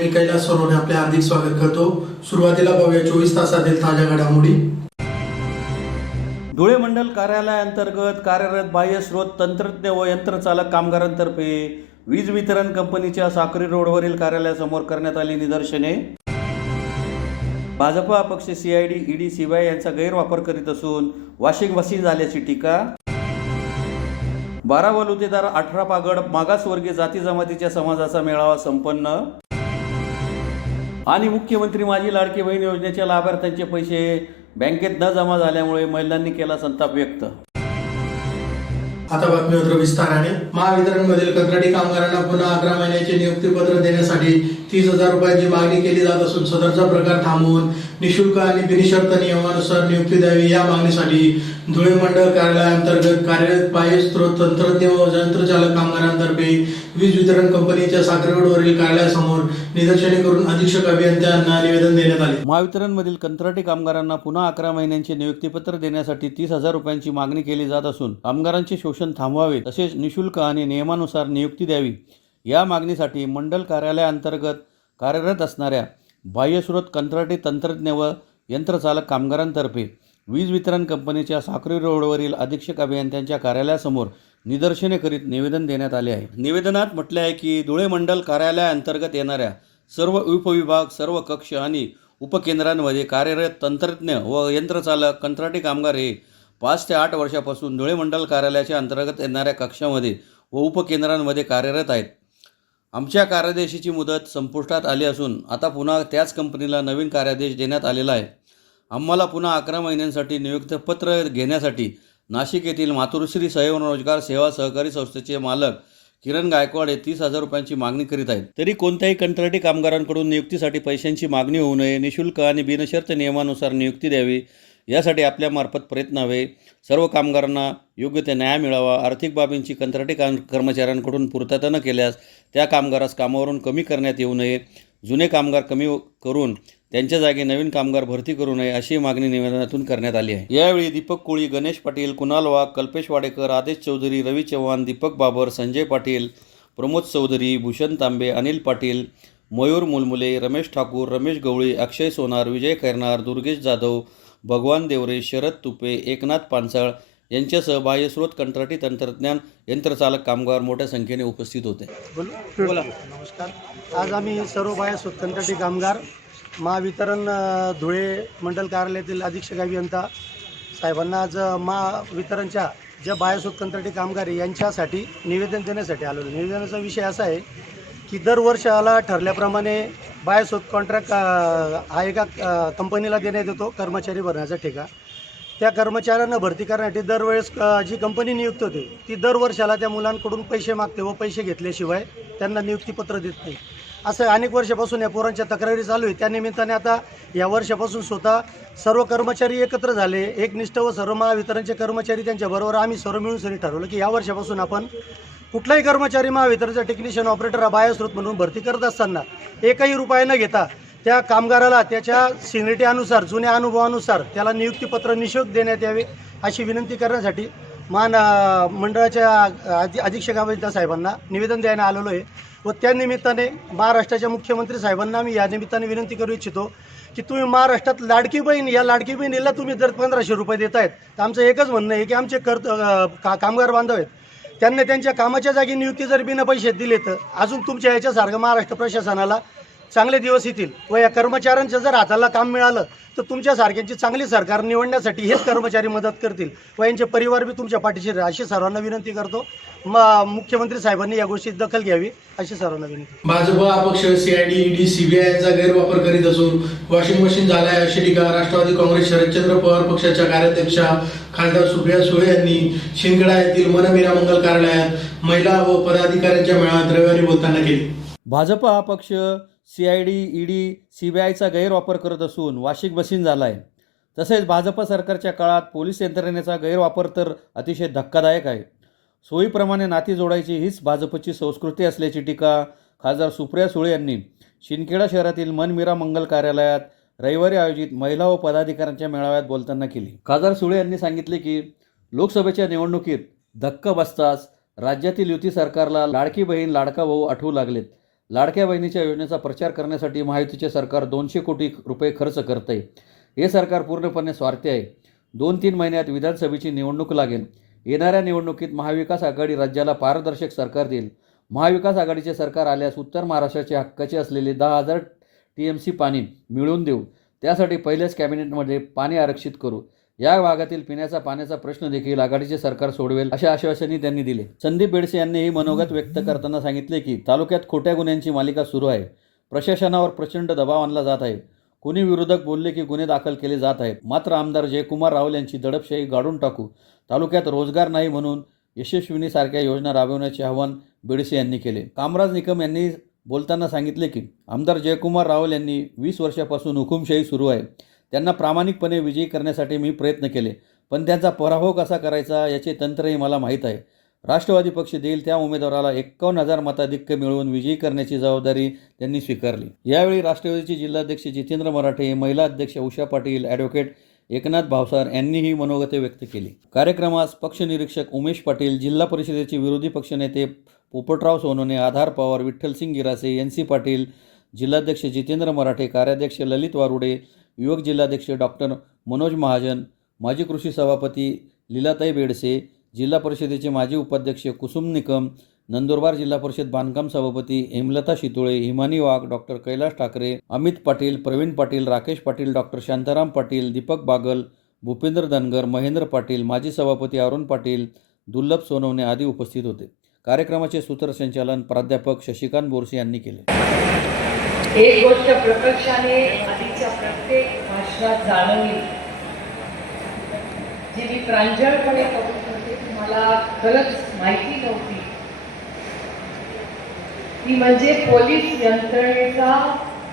मी कैलास सोनवणे आपले हार्दिक स्वागत करतो। सुरुवातीला पाहूया 24 तासातील ताज्या घडामोडी। धुळे मंडल कार्यालयाअंतर्गत कार्यरत बाह्य स्रोत तंत्रज्ञ व यंत्रचालक कामगारांतर्फे वीज वितरण कंपनीच्या साक्री रोडवरील कार्यालयासमोर करण्यात आली निदर्शने। भाजप अपक्ष CID ED CBI यांचा गैरवापर करीत असून वॉशिंग मशीन झाल्याची टीका। 12 बलुतेदार 18 पागड मागासवर्गीय जाती जमातीच्या समाजाचा मेळावा संपन्न। आणि मुख्यमंत्री माझी लाडकी बहीण योजनेच्या लाभार्थ्यांचे पैसे बँकेत न जमा झाल्यामुळे महिलांनी केला संताप व्यक्त। आता बातमीपत्र विस्ताराने। महावितरणमधील कंत्राटी कामगारांना पुन्हा 11 महिन्याचे नियुक्तीपत्र देण्यासाठी 30,000 रुपयांची मागणी केली जात असून सदरचा प्रकार थांबवून निशुल्क आणि बिनशर्त नियमानुसार नियुक्ती द्यावी या मागणीसाठी धुळे मंडळ कार्यालयाअंतर्गत कार्यरत बाह्य स्रोत तंत्रज्ञ व यंत्रचालक कामगारांतर्फे वीज वितरण कंपनीच्या साक्री रोडवरील कार्यालयासमोर निदर्शने करून अधीक्षक अभियंत्यांना निवेदन देण्यात आले। महावितरणमधील कंत्राटी कामगारांना पुन्हा 11 महिन्यांचे नियुक्तीपत्र देण्यासाठी 30,000 रुपयांची मागणी केली जात असून कामगारांचे शोषण थांबवावे तसेच निशुल्क आणि नियमानुसार नियुक्ती द्यावी या मागणीसाठी मंडल कार्यालयाअंतर्गत कार्यरत असणाऱ्या बाह्यस्रोत कंत्राटी तंत्रज्ञ व यंत्रचालक कामगारांतर्फे वीज वितरण कंपनीच्या साक्री रोडवरील अधीक्षक अभियंत्यांच्या कार्यालयासमोर निदर्शने करीत निवेदन देण्यात आले आहे। निवेदनात म्हटले आहे की धुळे मंडल कार्यालयाअंतर्गत येणाऱ्या सर्व उपविभाग, सर्व कक्ष आणि उपकेंद्रांमध्ये कार्यरत तंत्रज्ञ व यंत्रचालक कंत्राटी कामगार हे 5 ते 8 वर्षापासून धुळे मंडल कार्यालयाच्या अंतर्गत येणाऱ्या कक्षामध्ये व उपकेंद्रांमध्ये कार्यरत आहेत। आमच्या कार्यादेशाची मुदत संपुष्टात आली असून आता पुन्हा त्याच कंपनीला नवीन कार्यादेश देण्यात आलेला आहे। आम्हाला पुन्हा 11 महिन्यांसाठी नियुक्तीपत्र घेण्यासाठी नाशिक येथील मातुश्री स्वयंरोजगार सेवा सहकारी संस्थेचे मालक किरण गायकवाड हे 30,000 रुपयांची मागणी करीत आहेत। तरी कोणत्याही कंत्राटी कामगारांकडून नियुक्तीसाठी पैशांची मागणी होऊ नये, निशुल्क आणि बिनशर्त नियमानुसार नियुक्ती द्यावी यासाठी आपल्यामार्फत प्रयत्न हवे। सर्व कामगारांना योग्य ते न्याय मिळावा। आर्थिक बाबींची कंत्राटी कर्मचाऱ्यांकडून पूर्तता न केल्यास त्या कामगारास कामावरून कमी करण्यात येऊ नये, जुने कामगार कमी करून त्यांच्या जागी नवीन कामगार भरती करू नये अशी मागणी निवेदनातून करण्यात आली आहे। यावेळी दीपक कोळी, गणेश पाटील, कुणाल वाघ, कल्पेश वाडेकर, आदेश चौधरी, रवी चव्हाण, दीपक बाबर, संजय पाटील, प्रमोद चौधरी, भूषण तांबे, अनिल पाटील, मयूर मुलमुले, रमेश ठाकूर, रमेश गवळी, अक्षय सोनार, विजय खैरनार, दुर्गेश जाधव, भगवान देवरे, शरद तुपे, एकनाथ पानसळ यांच्यासह बाह्यस्रोत कंत्राटी तंत्रज्ञान यंत्रचालक कामगार मोठ्या संख्येने उपस्थित होते। बोला। नमस्कार। आज आम्ही सर्व बाह्यस्रोत कंत्राटी कामगार महावितरण धुळे मंडल कार्यालयातील अधीक्षक अभियंता साहेबांना आज महावितरणच्या ज्या बाह्यस्रोत कंत्राटी कामगार यांच्यासाठी निवेदन देण्यासाठी आलो। निवेदनाचा विषय असा आहे की दरवर्षाला ठरल्याप्रमाणे बाह्यस्रोत कॉन्ट्रॅक्ट हा एका कंपनीला देण्यात येतो कर्मचारी भरण्याचा ठेका। त्या कर्मचाऱ्यांना भरती करण्यासाठी दरवेळेस जी कंपनी नियुक्त होते ती दरवर्षाला त्या मुलांकडून पैसे मागते व पैसे घेतल्याशिवाय त्यांना नियुक्तीपत्र देत नाही। असं अनेक वर्षापासून या पोरांच्या तक्रारी चालू आहे। त्यानिमित्ताने आता या वर्षापासून स्वतः सर्व कर्मचारी एकत्र झाले, एकनिष्ठ व सर्व महावितरणचे कर्मचारी त्यांच्याबरोबर आम्ही सर्व मिळून सरी ठरवलं की या वर्षापासून आपण कुठलाही कर्मचारी महावितरणचा टेक्निशियन ऑपरेटर हा बाह्यस्रोत म्हणून भरती करत असताना एकही रुपया न घेता त्या कामगाराला त्याच्या सिनियरिटी अनुसार, जुन्या अनुभवानुसार त्याला नियुक्तीपत्र निःशुल्क देण्यात यावे अशी विनंती करण्यासाठी मंडळाच्या अधीक्षक अभियंता साहेबांना निवेदन द्यायला आलेलो आहे। व त्या निमित्ताने महाराष्ट्राच्या मुख्यमंत्री साहेबांना मी या निमित्ताने विनंती करू इच्छितो की तुम्ही महाराष्ट्रात लाडकी बहीण या लाडकी बहिणीला तुम्ही जर 1500 रुपये देत आहेत तर आमचं एकच म्हणणं आहे की आमचे कामगार बांधव आहेत त्यांनी त्यांच्या कामाच्या जागी नियुक्ती जर बिना पैसे दिले तर अजून तुमच्या याच्यासारखं महाराष्ट्र प्रशासनाला चांगले दिवस येतील व या कर्मचाऱ्यांचं जर हाताला काम मिळालं तर तुमच्यासारख्यांची चांगली सरकार निवडण्यासाठी हेच कर्मचारी मदत करतील व यांचे परिवार बी तुमच्या पाठीशी अशी सर्वांना विनंती करतो। मुख्यमंत्री साहेबांनी या गोष्टीत दखल घ्यावी अशी सर्वांना विनंती। भाजप अपक्ष CID ED CBI यांचा गैरवापर करीत असून वॉशिंग मशीन झालाय अशी टीका राष्ट्रवादी काँग्रेस शरदचंद्र पवार पक्षाच्या कार्याध्यक्षा खासदार सुप्रिया सुळे यांनी शिंदखेडा येथील मनमीरा मंगल कार्यालयात महिला व पदाधिकाऱ्यांच्या मेळाव्यात रविवारी बोलताना केली। भाजप हा पक्ष CID ED CBIचा गैरवापर करत असून वॉशिंग मशीन झाला आहे। तसेच भाजप सरकारच्या काळात पोलीस यंत्रणेचा गैरवापर तर अतिशय धक्कादायक आहे। सोयीप्रमाणे नाती जोडायची हीच भाजपची संस्कृती असल्याची टीका खासदार सुप्रिया सुळे यांनी शिंदखेडा शहरातील मनमीरा मंगल कार्यालयात रविवारी आयोजित महिला व पदाधिकाऱ्यांच्या मेळाव्यात बोलताना केली। खासदार सुळे यांनी सांगितले की लोकसभेच्या निवडणुकीत धक्का बसताच राज्यातील युती सरकारला लाडकी बहीण लाडका भाऊ आठवू लागलेत। लाडक्या बहिणीच्या योजनेचा प्रचार करण्यासाठी महायुतीचे सरकार 200 कोटी रुपये खर्च करत आहे. हे सरकार पूर्णपणे स्वार्थी आहे. 2-3 महिन्यात विधानसभेची निवडणूक लागेल. येणाऱ्या निवडणुकीत महाविकास आघाडी राज्याला पारदर्शक सरकार देईल. महाविकास आघाडीचे सरकार आल्यास उत्तर महाराष्ट्राचे हक्काचे असलेले 10,000 TMC पाणी मिळवून देऊ. त्यासाठी पहिल्याच कॅबिनेटमध्ये पाणी आरक्षित करू. या भागातील पिण्याचा पाण्याचा प्रश्न देखील आघाडीचे सरकार सोडवेल असे आश्वासनही त्यांनी दिले. संदीप बेडसे यांनी हे मनोगत व्यक्त करताना सांगितले की तालुक्यात खोट्या गुन्ह्यांची मालिका सुरू आहे. प्रशासनावर प्रचंड दबाव आणला जात आहे. कुणी विरोधक बोलले की गुन्हे दाखल केले जात आहेत. मात्र आमदार जयकुमार रावल यांची दडपशाही गाडून टाकू. तालुक्यात रोजगार नाही म्हणून यशस्विनीसारख्या योजना राबवण्याचे आवाहन बेडसे यांनी केले. कामराज निकम यांनी बोलताना सांगितले की आमदार जयकुमार रावल यांनी 20 वर्षापासून हुकुमशाही सुरू आहे. त्यांना प्रामाणिकपणे विजयी करण्यासाठी मी प्रयत्न केले, पण त्यांचा पराभव कसा करायचा याचे तंत्रही मला माहीत आहे. राष्ट्रवादी पक्ष देईल त्या उमेदवाराला 51,000 मताधिक्य मिळवून विजयी करण्याची जबाबदारी त्यांनी स्वीकारली. यावेळी राष्ट्रवादीचे जिल्हाध्यक्ष जितेंद्र मराठे, महिला अध्यक्ष उषा पाटील, ॲडव्होकेट एकनाथ भावसार यांनीही मनोगते व्यक्त केली. कार्यक्रमास पक्षनिरीक्षक उमेश पाटील, जिल्हा परिषदेचे विरोधी पक्षनेते पोपटराव सोनवणे, आधार पवार, विठ्ठलसिंग गिरासे, NC पाटील, जिल्हाध्यक्ष जितेंद्र मराठे, कार्याध्यक्ष ललित वारुडे, युवक जिल्हाध्यक्ष डॉक्टर मनोज महाजन, माजी कृषी सभापती लीलाताई बेडसे, जिल्हा परिषदेचे माजी उपाध्यक्ष कुसुम निकम, नंदुरबार जिल्हा परिषद बांधकाम सभापती हेमलता शितोळे, हिमानी वाघ, डॉक्टर कैलास ठाकरे, अमित पाटील, प्रवीण पाटील, राकेश पाटील, डॉक्टर शांताराम पाटील, दीपक बागल, भूपेंद्र धनगर, महेंद्र पाटील, माजी सभापती अरुण पाटील, दुर्लभ सोनवणे आदी उपस्थित होते. कार्यक्रमाचे सूत्रसंचालन प्राध्यापक शशिकांत बोरसे यांनी केले. एक गोष्ट प्रकर्षाने आधीच्या प्रत्येक भाषणात जाणवली, जी मी प्रांजळपणे कबूल करते, मला खरंच माहिती नव्हती, ती म्हणजे पोलीस यंत्रणेचा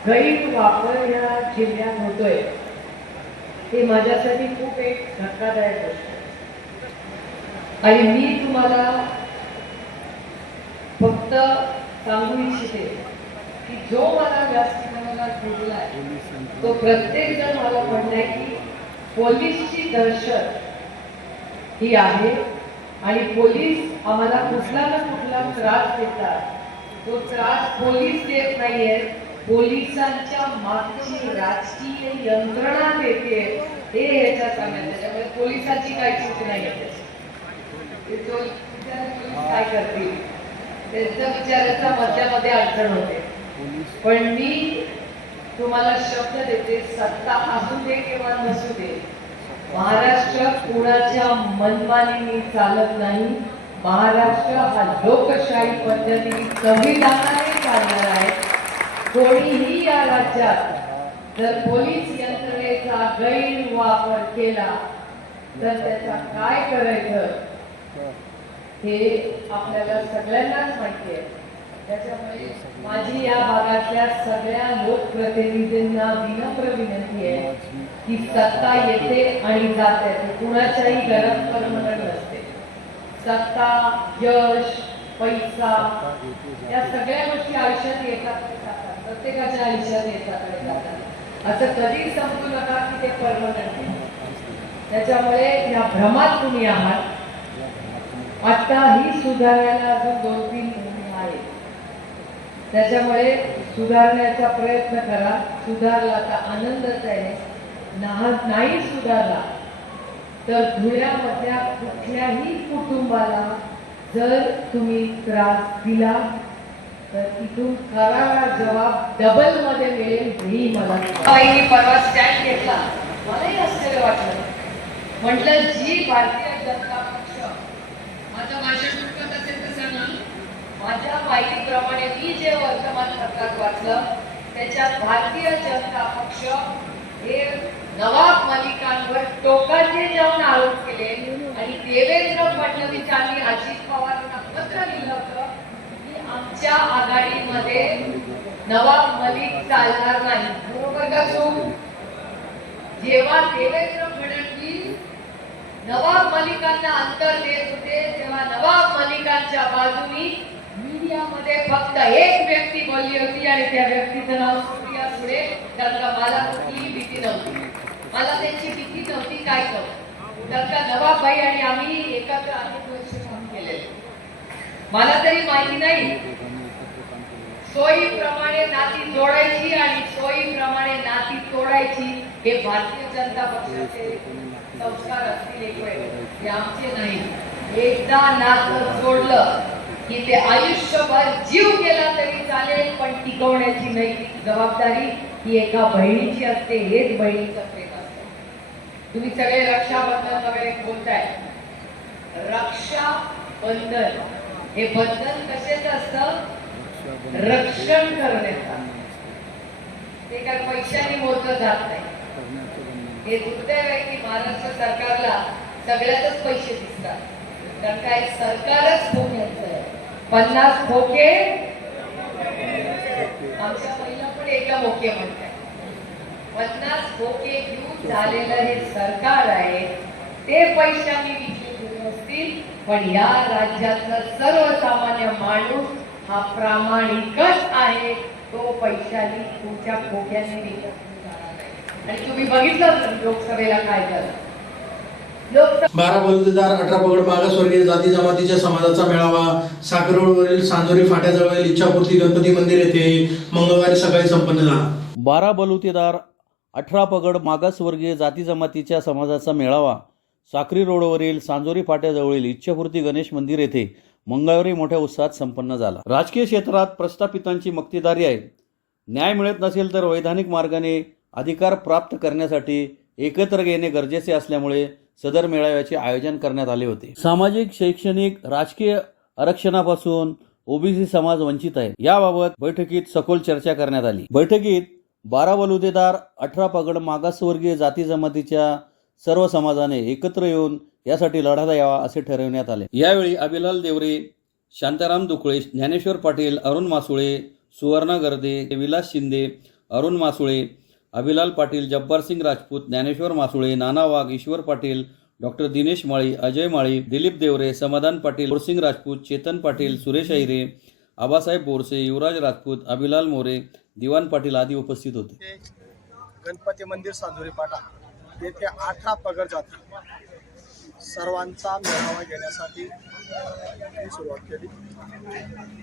गैरवापर या जिल्ह्यात होतोय. हे माझ्यासाठी खूप एक धक्कादायक गोष्ट आहे. आणि मी तुम्हाला फक्त सांगू इच्छिते की जो मला व्यासपीठाला जोडलाय तो प्रत्येक जण मला म्हणलाय की पोलीसची दहशत ही आहे आणि पोलीस आम्हाला कुठला ना कुठला त्रास देतात. तो त्रास पोलीस देत नाहीये, पोलिसांच्या मागची राजकीय यंत्रणा देते. हे याच्या सांगण्यात, त्याच्यामुळे पोलिसांची काही चूक नाही आहे. काय करतील त्यांच्या विचाराच्या मध्यामध्ये अडचण होते. पण मी तुम्हाला शब्द देते, सत्ता असू दे किंवा नसू दे, महाराष्ट्र कुणाच्या मनमानीने चालत नाही. महाराष्ट्र हा लोकशाही पद्धतीने संविधानाने चालणार आहे. कोणीही या राज्यात जर पोलीस यंत्रणेचा गैरवापर केला तर त्याचा काय करायचं हे आपल्याला सगळ्यांनाच माहिती आहे. त्याच्यामुळे माझी या भागातल्या सगळ्या लोकप्रतिनिधींना विनम्र विनंती आहे की सत्ता येते आणि जाते, कुणाच्याही घरात परमनंट नसते. सत्ता, यश, पैसा या सगळ्या गोष्टी आयुष्यात येतात, प्रत्येकाच्या आयुष्यात येतात. असं कधी समजू नका की ते परमनंट आहे. त्याच्यामुळे या भ्रमात तुम्ही आहात. आता ही सुधारायला अजून 2-3 महिने आहेत. त्याच्यामुळे सुधारण्याचा प्रयत्न करा. सुधारला तर आनंदच आहे, नाही सुधारला तर धुळ्यामधल्या कुठल्याही कुटुंबाला जर तुम्ही त्रास दिला तर इथून करारा जबाब डबल मध्ये मिळेल. ही मला परवा स्टँड घेतला, मलाही आश्चर्य वाटलं. म्हटलं जी भारतीय जनता पक्ष, माझं भाषण चुकत असेल तर सांगा, माझ्या माहितीप्रमाणे मी जे वर्तमानपत्रात वाचलं त्याच्यात भारतीय जनता पक्ष हे नवाब मलिकांवर टोकाचे जाऊन आरोप केले आणि देवेंद्र फडणवीसांनी अजित पवारांना पत्र लिहिलं होतं की आमच्या आघाडीमध्ये नवाब मलिक चालणार नाही. बरोबर का चूक? जेव्हा देवेंद्र फडणवीस नवाब मलिकांना अंतर देत होते तेव्हा नवाब मलिकांच्या बाजूनी मीडियामध्ये फक्त एक व्यक्ती बोलली होती आणि त्या व्यक्तीचं नाव सुप्रिया सुळे. त्यांना मला कुठलीही भीती नव्हती, मला त्यांची भीती नव्हती. काय करू, त्यांचा नवाबबाई आणि आम्ही एकत्र अनेक वर्ष काम केलेले. मला तरी माहिती नाही सोयीप्रमाणे नाती जोडायची आणि सोयीप्रमाणे नाती तोडायची हे भारतीय जनता पक्षाचे संस्कार असतील एक वेळ, हे आमचे नाही. एकदा नातं जोडलं की ते आयुष्यभर जीव गेला तरी चालेल, पण टिकवण्याची नैतिक जबाबदारी ही एका बहिणीची असते. हेच बहिणीचं प्रेम असतं. तुम्ही सगळे रक्षाबंधन वगैरे बोलताय. रक्षाबंधन हे बंधन कशाचं असतं? रक्षण करण्याचा. ते काय पैशाने मोजलं जात नाही. हे दुर्दैव आहे की महाराष्ट्र सरकारला सगळ्यातच पैसे दिसतात. कारण काय, सरकारच खोक्याचं आहे. 50 खोके आमच्या महिला पण एका मोके म्हणतात. 50 खोके घेऊन झालेलं हे सरकार आहे. ते पैशाने विकले असतील, पण या राज्यातला सर्वसामान्य माणूस हा प्रामाणिकच आहे. तो पैशाने तुमच्या खोक्याने विकत जाणार नाही. आणि तुम्ही बघितलं लोकसभेला काय झालं. 12 बलुतेदार 18 पगड मागासवर्गीय जाती जमातीच्या समाजाचा मेळावा साखर रोडवरील सांजोरी फाट्याजवळील इच्छापूर्ती गणपती मंदिर येथे मंगळवारी सकाळी संपन्न झाला. 12 बलुतेदार 18 पगड मागासवर्गीय जाती जमातीच्या समाजाचा मेळावा साक्री रोडवरील सांजोरी फाट्याजवळील इच्छापूर्ती गणेश मंदिर येथे मंगळवारी मोठ्या उत्साहात संपन्न झाला. राजकीय क्षेत्रात प्रस्थापितांची मक्तेदारी आहे. न्याय मिळत नसेल तर वैधानिक मार्गाने अधिकार प्राप्त करण्यासाठी एकत्र येणे गरजेचे असल्यामुळे सदर मेळाव्याचे आयोजन करण्यात आले होते. सामाजिक, शैक्षणिक, राजकीय आरक्षणापासून ओबीसी समाज वंचित आहे, याबाबत बैठकीत सखोल चर्चा करण्यात आली. बैठकीत 12 बलुतेदार 18 पगड मागासवर्गीय जाती जमातीच्या सर्व समाजाने एकत्र येऊन यासाठी लढा द्यावा असे ठरविण्यात आले. यावेळी अभिलाल देवरे, शांताराम दुखळे, ज्ञानेश्वर पाटील, अरुण मासुळे, सुवर्णा गर्दे, विलास शिंदे, अरुण मासुळे, अभिलाल पाटील, जब्बार सिंग राजपूत, ज्ञानेश्वर मासुळे, नाना वाघ, ईश्वर पाटील, डॉक्टर दिनेश माळी, अजय माळी, दिलीप देवरे, समाधान पाटील, बोरसिंग राजपूत, चेतन पाटील, सुरेश अहिरे, आबासाहेब बोरसे, युवराज राजपूत, अभिलाल मोरे, दिवान पाटील आदी उपस्थित होते. गणपती मंदिर सांजोरी फाटा येथे 18 पगड जाती सर्वांचा मेळावा घेण्यासाठी सुरुवात केली.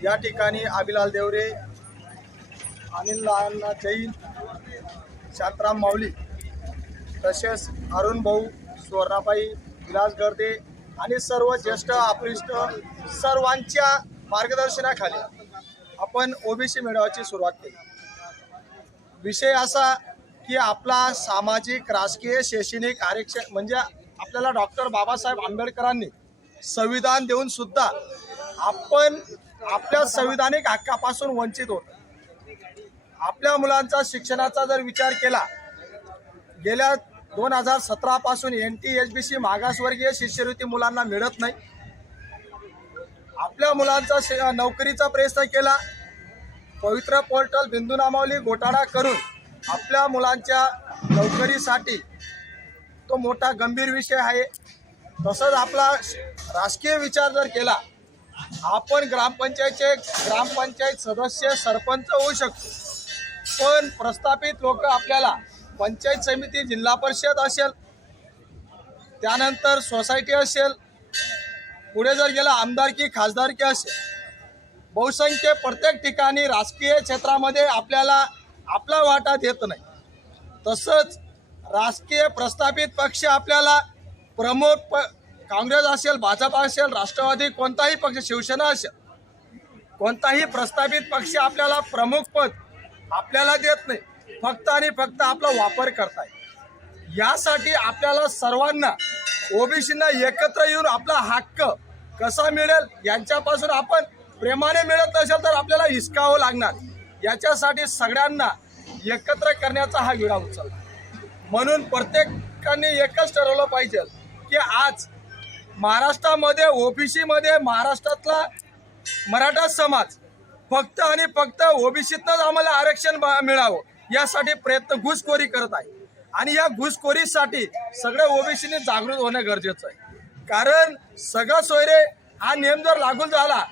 या ठिकाणी अभिलाल देवरे, अनिल नाना जैन, शांताराम माऊली, तसेच अरुण भाऊ, सुवर्णाबाई, विलास गर्दे आणि सर्व ज्येष्ठ आपरिष्ट सर्वांच्या मार्गदर्शनाखाली आपण ओबीसी मेळाव्याची सुरुवात केली. विषय असा की आपला सामाजिक, राजकीय, शैक्षणिक आरक्षण म्हणजे आपल्याला डॉक्टर बाबासाहेब आंबेडकरांनी संविधान देऊन सुद्धा आपण आपल्या संविधानिक हक्कापासून वंचित होतो. आपल्या मुलांचा शिक्षणाचा जर विचार केला, गेल्या 2017 पासून NTHBC मागासवर्गीय शिष्यवृत्ती मुलांना मिळत नाही. आपल्या मुलांचा नोकरीचा प्रयत्न केला, पवित्र पोर्टल बिंदू नामावली घोटाळा करून आपल्या मुलांच्या नोकरीसाठी तो मोठा गंभीर विषय आहे. तसंच आपला राजकीय विचार जर केला, आपण ग्रामपंचायत सदस्य, सरपंच होऊ शकतो, पण प्रस्थापित लोक आपल्याला पंचायत समिती, जिल्हा परिषद असेल, त्यानंतर सोसायटी असेल, पुढे जर गेला आमदारकी, खासदारकी असेल, बहुसंख्य प्रत्येक ठिकाणी राजकीय क्षेत्रामध्ये आपल्याला आपला वाटा देत नाही. तसंच राजकीय प्रस्थापित पक्ष आपल्याला प्रमुख काँग्रेस असेल, भाजप असेल, राष्ट्रवादी, कोणताही पक्ष, शिवसेना असेल, कोणताही प्रस्थापित पक्ष आपल्याला प्रमुख पद आपल्याला देत नाही. फक्त आणि फक्त आपला वापर करताय. यासाठी आपल्याला सर्वांना, ओबीसींना एकत्र येऊन आपला हक्क कसा मिळेल यांच्यापासून आपण प्रेमाने मिळत नसेल तर आपल्याला हिसकावं लागणार. याच्यासाठी सगळ्यांना एकत्र करण्याचा हा विडा उचलला. म्हणून प्रत्येकाने एकच ठरवलं पाहिजे की आज महाराष्ट्रामध्ये ओबीसीमध्ये महाराष्ट्रातला मराठा समाज फक्त आणि फक्त ओबीसीतनंच आम्हाला आरक्षण मिळावं यासाठी प्रयत्न घुसखोरी करत आहे. आणि या घुसखोरीसाठी सगळ्या ओबीसीने जागृत होणं गरजेचं आहे. कारण सगळं सोयरे हा नियम जर लागू झाला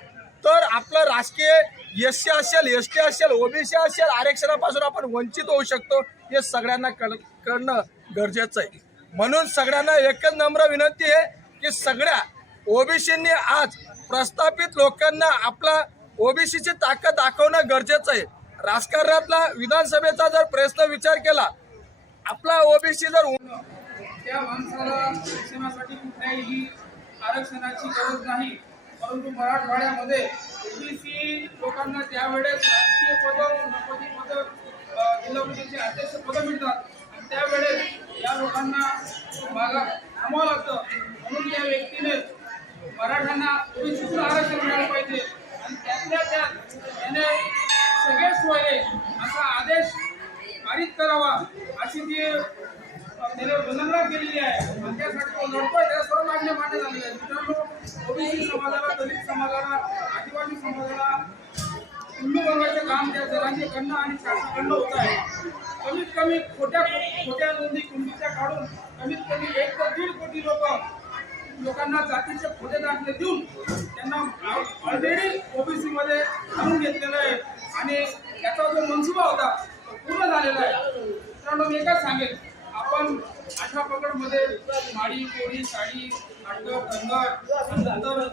तर आपलं राजकीय SC असेल, ST असेल, ओबीसी असेल, आरक्षणापासून आपण वंचित होऊ शकतो. हे सगळ्यांना कळणं गरजेचं आहे. म्हणून सगळ्यांना एकच नम्र विनंती आहे की सगळ्या ओबीसींनी आज प्रस्थापित लोकांना आपला ओबीसीची ताकद दाखवणं गरजेचं आहे. राजकारणातला विधानसभेचा जर प्रश्न विचार केला, आपला ओबीसी जर त्या माणसाला शिक्षणासाठी कुठल्याही आरक्षणाची गरज नाही, परंतु मराठवाड्यामध्ये ओबीसी लोकांना त्यावेळेस राजकीय पदं, मंत्री पदं, जिल्हा परिषदेचे अध्यक्ष पदं मिळतात आणि त्यावेळेस या लोकांना मागा थांबावं लागतं. म्हणून त्या व्यक्तीने मराठ्यांना ओबीसीतून आरक्षण मिळालं पाहिजे आणि त्यातल्या त्यात त्याने सगळे सोयरे असा आदेश पारित करावा अशी ती त्याने विनंती केलेली आहे आणि त्यासाठी तो लढतोय. त्या सर्व मागण्या मान्य झालेल्या आहेत. मित्रांनो, ओबीसी समाजाला, दलित समाजाला, आदिवासी समाजाला हिंदू बनवायचं काम त्या जरांगीकडनं आणि शासनाकडनं होत आहे. कमीत कमी खोट्या नोंदी कुंडीच्या काढून कमीत कमी 1 ते 1.5 कोटी लोकांना जातीचे खोटे दाखले देऊन त्यांना ऑलरेडी ओबीसी मध्ये आणून घेतलेलं आहे आणि त्याचा जो मनसुबा होता तो पूर्ण झालेला आहे. मित्रांनो, मी एकच सांगेन, आपण 18 पकडमध्ये माडी, कोळी, साडी, नाटक, धनगर, नंतर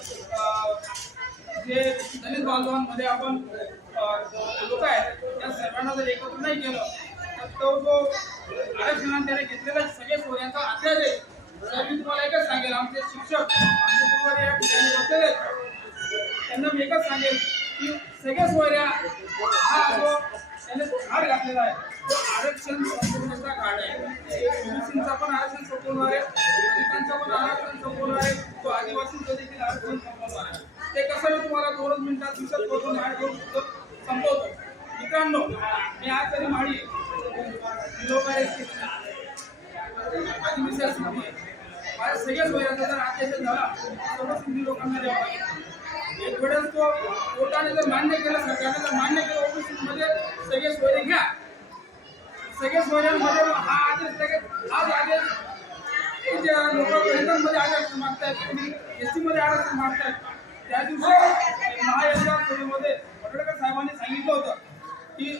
जे दलित बांधवांमध्ये आपण लोक आहेत त्या सर्वांना जर एकत्र नाही केलं तर तो जो आरक्षणाने त्याने घेतलेला सगळे सोयऱ्यांचा अध्याय आहे. तर मी तुम्हाला एकच सांगेल, आमचे शिक्षक, आमचे गुरुवारी या ठिकाणी बसलेले त्यांना मी एकच सांगेल की सगळ्या सोयऱ्या हा जो त्याने घाट घातलेला आहे तो आरक्षण संपवण्याचा घाट आहे. ओबीसींचा पण आरक्षण संपवणार आहे, दलितांचा पण आरक्षण संपवणार आहे, तो आदिवासींचं देखील आरक्षण संपवणार आहे. ते कसं मी तुम्हाला 2 मिनिटात दिवसात करून संपवतो. मित्रांनो, मी आज तरी माडी लोक माझी विशेष माझ्या सगळ्या सोयऱ्याचा जर अत्याचार झाला सर्व सिंधी लोकांना द्यावा लागेल. एक वेळेस तो कोर्टाने जर मान्य केलं, सरकारने जर मान्य केलं ओबीसीमध्ये सगळे सोयरे घ्या, सगळे सोयऱ्यांमध्ये हा आदेश आज आदेश लोक दलितांमध्ये आरक्षण मागतायत, कोणी एसटी मध्ये आरक्षण मागतायत. त्या दिवशी महायुद्धात सभेमध्ये पडळकर साहेबांनी सांगितलं होतं की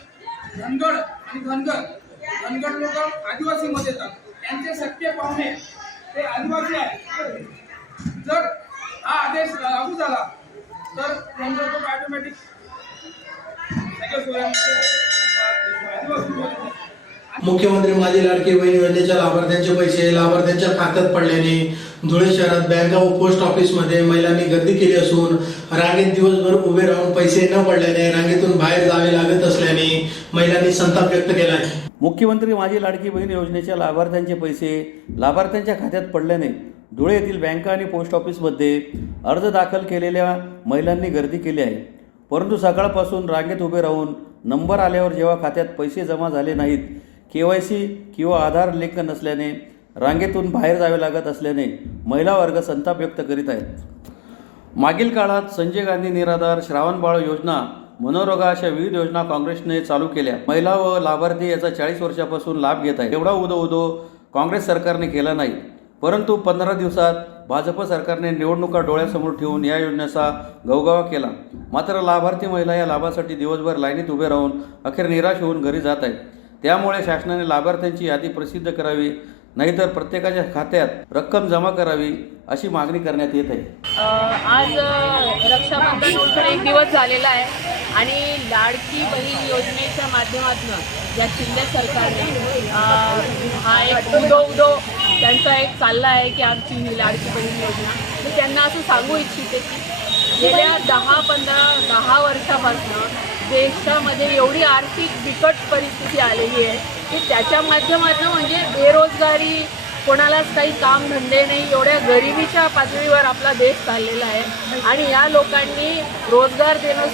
धनगड आणि धनगड लोक आदिवासीमध्ये येतात, त्यांचे सख्खे पाहुणे ते आदिवासी आहेत. जर हा आदेश लागू झाला तर धनगर लोक ऑटोमॅटिक सगळे सोयऱ्यांमध्ये आदिवासी. मुख्यमंत्री माझी लाडकी बहीण योजनेच्या लाभार्थ्यांचे पैसे लाभार्थ्यांच्या खात्यात पडल्याने धुळे शहरात बँका व पोस्ट ऑफिसमध्ये महिलांनी गर्दी केली असून रांगेत दिवसभर उभे राहून पैसे न पडल्याने रांगेतून बाहेर जावे लागत असल्याने महिलांनी संताप व्यक्त केला आहे. मुख्यमंत्री माझी लाडकी बहीण योजनेच्या लाभार्थ्यांचे पैसे लाभार्थ्यांच्या खात्यात पडल्याने धुळे येथील बँका आणि पोस्ट ऑफिसमध्ये अर्ज दाखल केलेल्या महिलांनी गर्दी केली आहे. परंतु सकाळपासून रांगेत उभे राहून नंबर आल्यावर जेव्हा खात्यात पैसे जमा झाले नाहीत, KYC किंवा आधार लिंक नसल्याने रांगेतून बाहेर जावे लागत असल्याने महिला वर्ग संताप व्यक्त करीत आहेत. मागील काळात संजय गांधी निराधार, श्रावणबाळ योजना, मनोरोगा अशा विविध योजना काँग्रेसने चालू केल्या. महिला व लाभार्थी याचा 40 वर्षापासून लाभ घेत आहेत. एवढा उदो काँग्रेस सरकारने केला नाही. परंतु 15 दिवसात भाजप सरकारने निवडणुका डोळ्यासमोर ठेवून या योजनेचा गवगवा केला. मात्र लाभार्थी महिला या लाभासाठी दिवसभर लाईनीत उभे राहून अखेर निराश होऊन घरी जात आहेत. त्यामुळे शासनाने लाभार्थ्यांची यादी प्रसिद्ध करावी, नाहीतर प्रत्येकाच्या खात्यात रक्कम जमा करावी अशी मागणी करण्यात येत आहे. आज रक्षाबंधन उलटून 1 दिवस झालेला आहे आणि लाडकी बहीण योजनेच्या माध्यमातून या शिंदे सरकारने हा एक उदो त्यांचा एक चालला आहे की आमची ही लाडकी बहीण योजना. मी त्यांना असं सांगू इच्छिते की गेल्या 10 वर्षापासून देशामध्ये एवढी आर्थिक बिकट परिस्थिती आलेली आहे की त्याच्या माध्यमातून म्हणजे बेरोजगारी, कोणालाच काही कामधंदे नाही, एवढ्या गरिबीच्या पातळीवर आपला देश चाललेला आहे. आणि या लोकांनी रोजगार देणं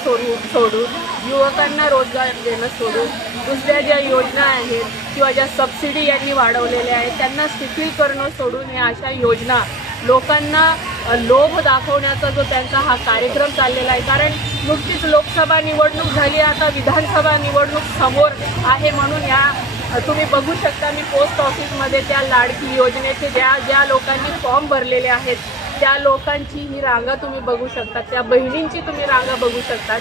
सोडून युवकांना रोजगार देणं सोडून दुसऱ्या ज्या योजना आहेत किंवा ज्या सबसिडी यांनी वाढवलेल्या आहेत त्यांना शिथिल करणं सोडून या अशा योजना लोकांना लोभ दाखवण्याचा जो त्यांचा हा कार्यक्रम चाललेला आहे. कारण नुकतीच लोकसभा निवडणूक झाली, आता विधानसभा निवडणूक समोर आहे. म्हणून या तुम्ही बघू शकता, मी पोस्ट ऑफिसमध्ये त्या लाडकी योजनेचे ज्या लोकांनी फॉर्म भरलेले आहेत त्या लोकांची ही रांगा तुम्ही बघू शकता, त्या बहिणींची तुम्ही रांगा बघू शकतात.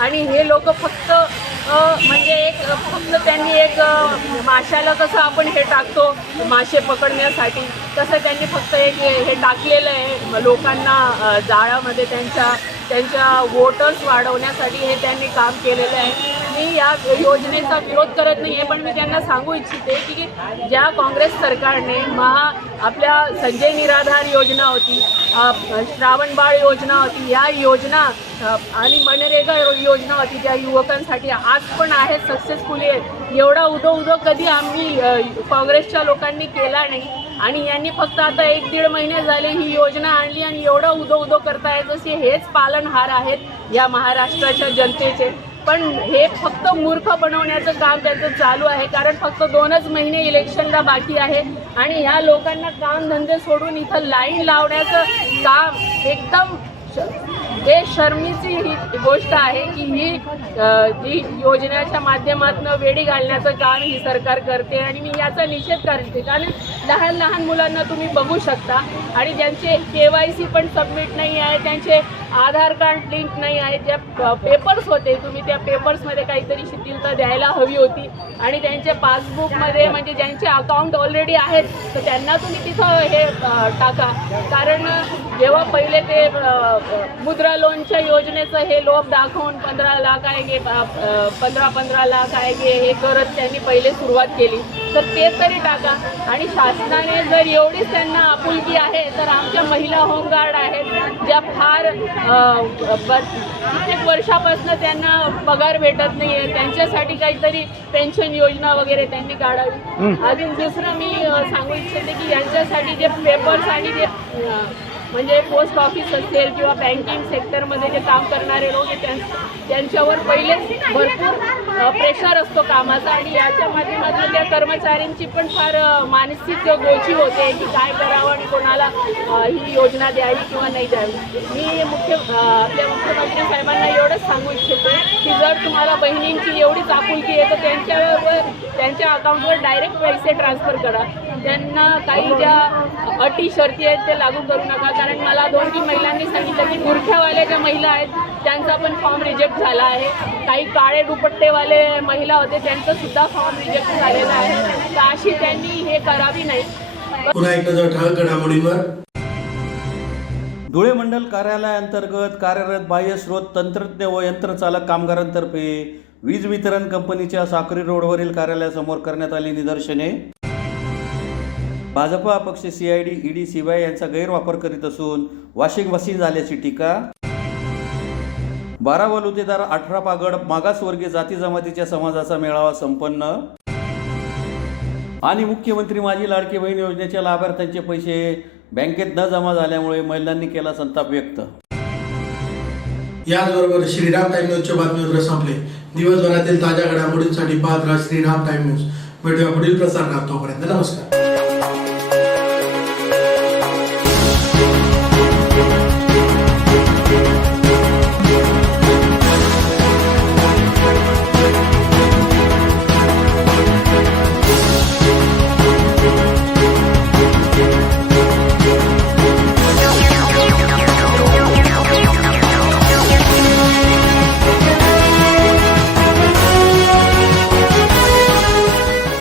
आणि हे लोक फक्त म्हणजे फक्त त्यांनी एक माशाला कसं आपण हे टाकतो मासे पकडण्यासाठी, तसं त्यांनी फक्त एक हे टाकलेलं आहे लोकांना जाळ्यामध्ये त्यांच्या वोटर्स वाढवण्यासाठी हे त्यांनी काम केलेलं आहे. मी या योजनेचा विरोध करत नाही आहे, पण मी त्यांना सांगू इच्छिते की ज्या काँग्रेस सरकारने आपल्या संजय निराधार योजना होती, श्रावणबाळ योजना होती, या योजना आणि मनरेगा योजना होती त्या युवकांसाठी आज पण आहे, सक्सेसफुली आहे. एवढा उदो कधी आम्ही काँग्रेसच्या लोकांनी केला नाही आणि यांनी फक्त आता 1-1.5 महिने झाले ही योजना आणली आणि एवढं उदो करतायत जसे हेच पालनहार आहेत या महाराष्ट्राच्या जनतेचे. पण हे फक्त मूर्ख बनवण्याचं काम त्यांचं चालू आहे, कारण फक्त 2च महिने इलेक्शनला बाकी आहे आणि ह्या लोकांना काम धंदे सोडून इथं लाईन लावण्याचं काम एकदम बेशर्मीची ही गोष्ट आहे की ही योजनेच्या माध्यमातून वेडी घालण्याचं काम ही सरकार करते आणि मी याचा निषेध करते. कारण लहान मुलांना तुम्ही बघू शकता आणि ज्यांचे KYC पण सबमिट नाही आहे, त्यांचे आधार कार्ड लिंक नाही आहे, ज्या पेपर्स होते तुम्ही त्या पेपर्समध्ये काहीतरी शिथिलता द्यायला हवी होती आणि त्यांचे पासबुकमध्ये म्हणजे ज्यांचे अकाउंट ऑलरेडी आहेत तर त्यांना तुम्ही तिथं हे टाका. कारण जेव्हा पहिले ते मुद्रा लोनच्या योजनेचं हे लोभ दाखवून 15 लाख आहे 15 लाख आहे हे करत त्यांनी पहिले सुरुवात केली, तर ते तरी टाका. आणि शासनाने जर एवढीच त्यांना आपुलकी आहे तर आमच्या महिला होमगार्ड आहेत ज्या फार कित्येक वर्षापासून त्यांना पगार भेटत नाही आहे, त्यांच्यासाठी काहीतरी पेन्शन योजना वगैरे त्यांनी काढावी. अजून दुसरं मी सांगू इच्छिते की यांच्यासाठी जे पेपर्स आणि जे म्हणजे पोस्ट ऑफिस असेल किंवा बँकिंग सेक्टरमध्ये जे काम करणारे लोक त्यांच्यावर पहिलेच भरपूर प्रेशर असतो कामाचा आणि याच्या माध्यमातून त्या कर्मचाऱ्यांची पण फार मानसिक गोची होते की काय करावं आणि कोणाला ही योजना द्यावी किंवा नाही द्यावी. मी आपल्या मुख्यमंत्री साहेबांना एवढंच सांगू इच्छिते की जर तुम्हाला बहिणींची एवढीच आपुलकी आहे तर त्यांच्या अकाउंटवर डायरेक्ट पैसे ट्रान्सफर करा. त्यांना काही ज्या अटी शर्ती आहेत ते लागू करू नका. कारण मला 2-3 महिलांनी सांगितलं की गुरख्यावाल्या ज्या महिला आहेत त्यांचा पण फॉर्म रिजेक्ट झाला आहे, काही काळे दुपट्टेवाले महिला होते त्यांचा सुद्धा फॉर्म रिजेक्ट झालेला आहे, तर अशी त्यांनी हे करावी नाही. पुन्हा एक नजर ठळक घडामोडींवर. धुळे मंडल कार्यालयाअंतर्गत कार्यरत बाह्यस्रोत तंत्रज्ञ व यंत्रचालक कामगारांतर्फे वीज वितरण कंपनीच्या साक्री रोडवरील कार्यालयासमोर करण्यात आली निदर्शने. भाजपा अपक्ष CID, ED, CBI यांचा गैरवापर करीत असून वॉशिंग मशीन झाल्याची टीका. 12 बलुतेदार 18 पागड मागासवर्गीय जाती जमातीच्या समाजाचा मेळावा संपन्न. आणि मुख्यमंत्री माझी लाडकी बहीण योजनेच्या लाभार्थ्यांचे पैसे बँकेत न जमा झाल्यामुळे महिलांनी केला संताप व्यक्त. याचबरोबर श्रीराम टाइम न्यूजच्या बातमीपत्र संपले. दिवसभरातील ताज्या घडामोडींसाठी पाहत राहा श्रीराम टाइम न्यूज. भेटूया पुढील प्रसारणात, तोपर्यंत नमस्कार.